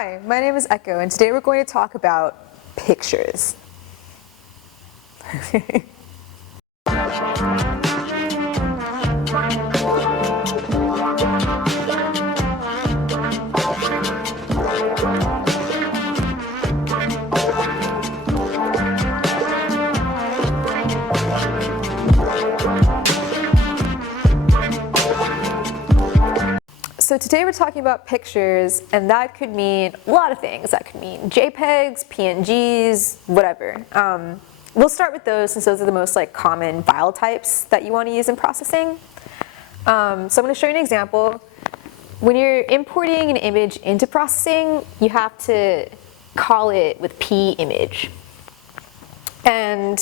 Hi, my name is Echo, and today we're going to talk about pictures. So today we're talking about pictures, and that could mean a lot of things. That could mean JPEGs, PNGs, whatever. We'll start with those since those are the most common file types that you want to use in processing. So I'm going to show you an example. When you're importing an image into processing, you have to call it with pimage. And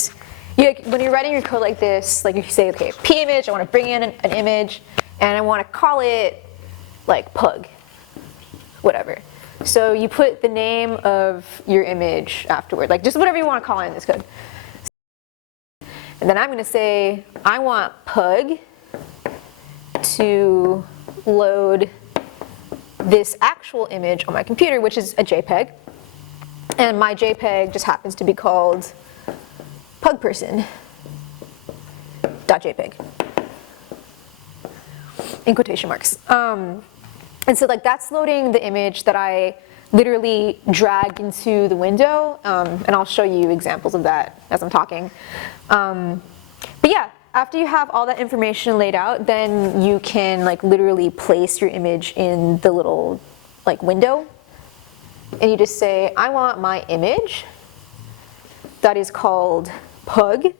when you're writing your code like this, you say, okay, pimage, I want to bring in an image, and I want to call it pug, whatever. So you put the name of your image afterward, just whatever you want to call it in this code. And then I'm going to say, I want pug to load this actual image on my computer, which is a JPEG. And my JPEG just happens to be called pugperson.jpg. In quotation marks. And so that's loading the image that I literally dragged into the window, and I'll show you examples of that as I'm talking. But yeah, after you have all that information laid out, then you can literally place your image in the little window, and you just say, I want my image that is called pug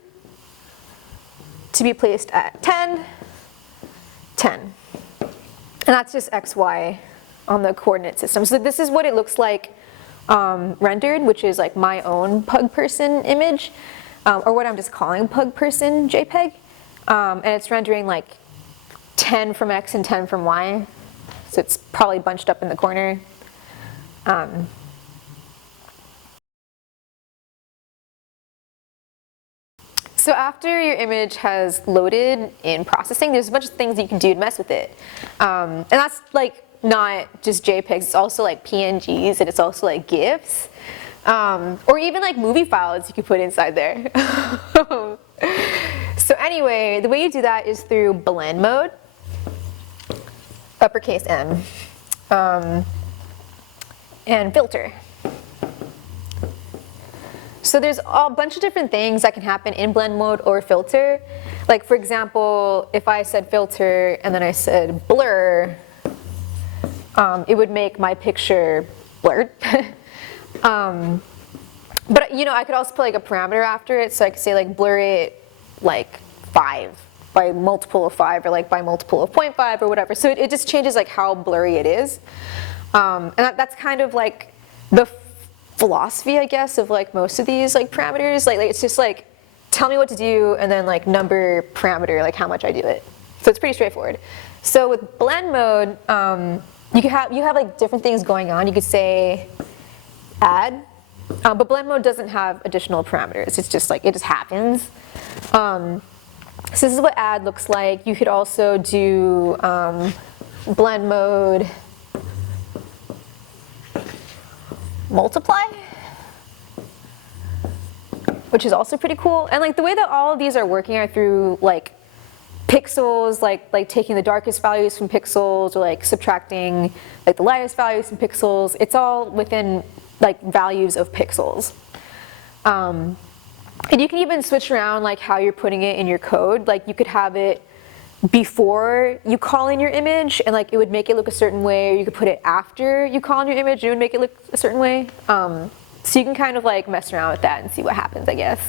to be placed at 10, 10. And that's just x, y on the coordinate system. So this is what it looks like rendered, which is my own pug person image, or what I'm just calling pug person JPEG. And it's rendering 10 from x and 10 from y. So it's probably bunched up in the corner. So after your image has loaded in processing, there's a bunch of things that you can do to mess with it. And that's not just JPEGs, it's also PNGs, and it's also GIFs. Or even movie files you can put inside there. So anyway, the way you do that is through blend mode, uppercase M, and filter. So there's a bunch of different things that can happen in blend mode or filter. For example, if I said filter and then I said blur, it would make my picture blurred. But I could also put a parameter after it, so I could say blur it 5 by multiple of 5, or by multiple of 0.5 or whatever. So it just changes how blurry it is. And that's kind of the philosophy, I guess, of most of these parameters. It's just tell me what to do, and then number parameter, how much I do it. So it's pretty straightforward. So with blend mode, you have different things going on. You could say add, but blend mode doesn't have additional parameters. It's just it just happens. So this is what add looks like. You could also do blend mode multiply, which is also pretty cool. And the way that all of these are working are through pixels, taking the darkest values from pixels, or subtracting the lightest values from pixels. It's all within values of pixels. And you can even switch around how you're putting it in your code. You could have it before you call in your image, and it would make it look a certain way, or you could put it after you call in your image, and it would make it look a certain way. So you can kind of mess around with that and see what happens, I guess.